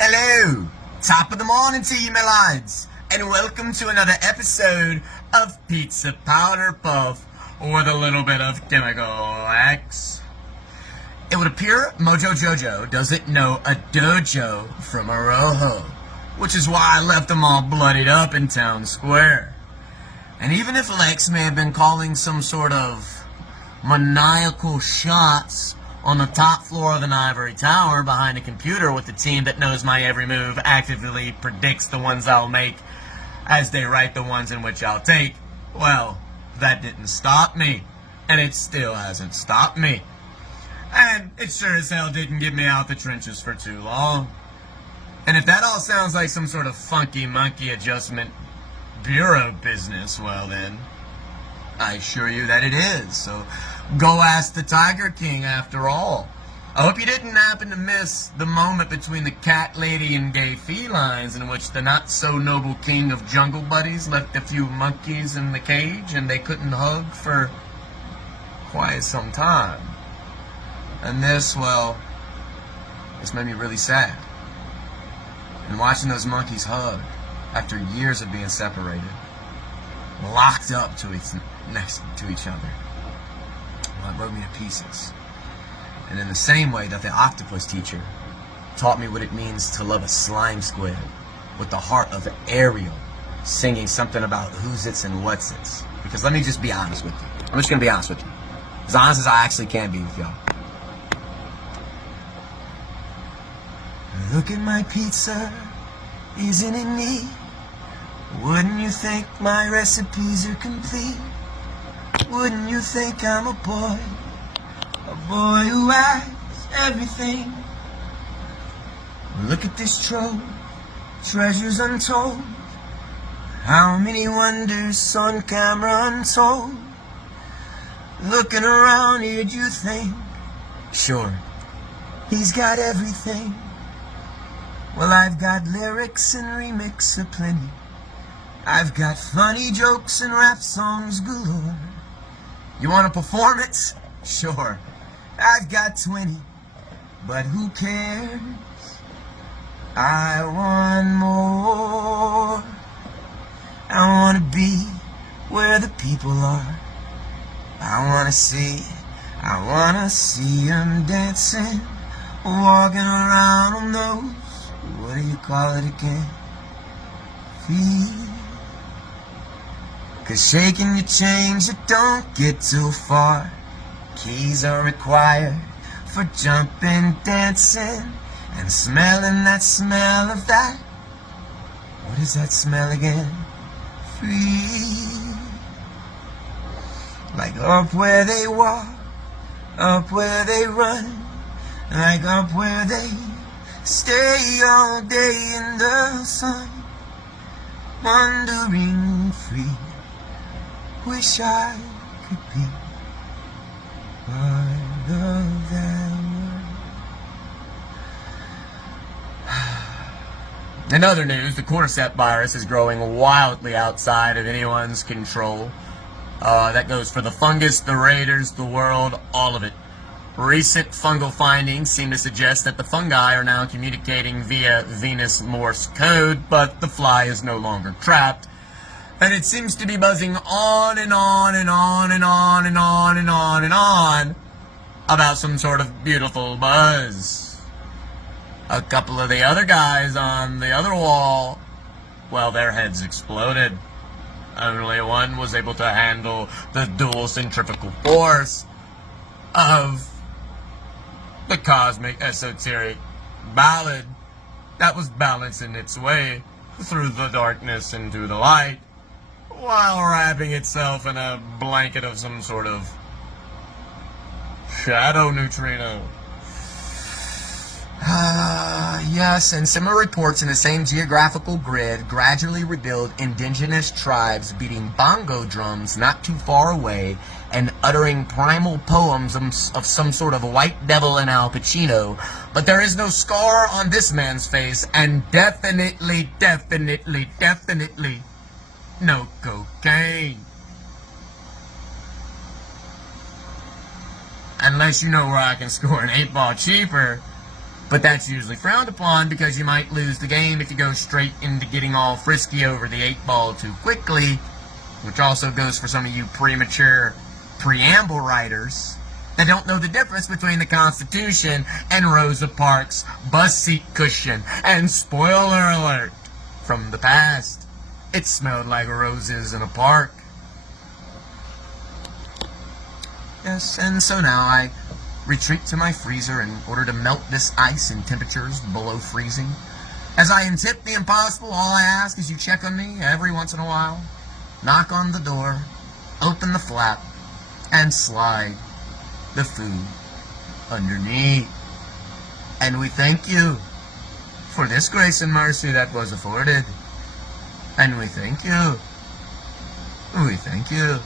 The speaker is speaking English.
Hello, top of the morning to you, my lads, and welcome to another episode of Pizza Powder Puff with a little bit of chemical X. It would appear Mojo Jojo doesn't know a dojo from a rojo, which is why I left them all bloodied up in town square. And even if Lex may have been calling some sort of maniacal shots on the top floor of an ivory tower behind a computer with a team that knows my every move, actively predicts the ones I'll make as they write the ones in which I'll take, well, that didn't stop me. And it still hasn't stopped me. And it sure as hell didn't get me out the trenches for too long. And if that all sounds like some sort of funky monkey adjustment bureau business, well then, I assure you that it is. So go ask the Tiger King after all. I hope you didn't happen to miss the moment between the cat lady and gay felines in which the not-so-noble king of jungle buddies left a few monkeys in the cage and they couldn't hug for quite some time. And this, well, this made me really sad. And watching those monkeys hug after years of being separated, locked up next to each other, well, it broke me to pieces. And in the same way that the octopus teacher taught me what it means to love a slime squid with the heart of Ariel singing something about who's its and what's its. Because let me just be honest with you. I'm just going to be honest with you. As honest as I actually can be with y'all. Look at my pizza, isn't it neat? Wouldn't you think my recipes are complete? Wouldn't you think I'm a boy who has everything? Look at this trove, treasures untold. How many wonders on camera untold? Looking around here, do you think, sure, he's got everything? Well, I've got lyrics and remix aplenty. I've got funny jokes and rap songs galore. You want a performance? Sure. I've got 20, but who cares? I want more. I want to be where the people are. I want to see them dancing, walking around on those, what do you call it again? Feet. 'Cause shaking your change, you don't get too far. Keys are required for jumping, dancing, and smelling that smell of that. What is that smell again? Free. Like up where they walk, up where they run, like up where they stay all day in the sun, wandering free. Wish I could be part of that world. In other news, the cordyceps virus is growing wildly outside of anyone's control. That goes for the fungus, the raiders, the world, all of it. Recent fungal findings seem to suggest that the fungi are now communicating via Venus Morse code, but the fly is no longer trapped. And it seems to be buzzing on and on and on and on and on and on and on about some sort of beautiful buzz. A couple of the other guys on the other wall, well, their heads exploded. Only one was able to handle the dual centrifugal force of the cosmic esoteric ballad that was balancing its way through the darkness into the light, while wrapping itself in a blanket of some sort of shadow neutrino. Yes, and similar reports in the same geographical grid gradually revealed indigenous tribes beating bongo drums not too far away and uttering primal poems of some sort of white devil and Al Pacino. But there is no scar on this man's face, and definitely no cocaine. Unless you know where I can score an 8-ball cheaper. But that's usually frowned upon because you might lose the game if you go straight into getting all frisky over the 8-ball too quickly, which also goes for some of you premature preamble writers that don't know the difference between the Constitution and Rosa Parks' bus seat cushion. And spoiler alert, from the past, it smelled like roses in a park. Yes, and so now I retreat to my freezer in order to melt this ice in temperatures below freezing. As I unzip the impossible, all I ask is you check on me every once in a while, knock on the door, open the flap, and slide the food underneath. And we thank you for this grace and mercy that was afforded. And we thank you. We thank you.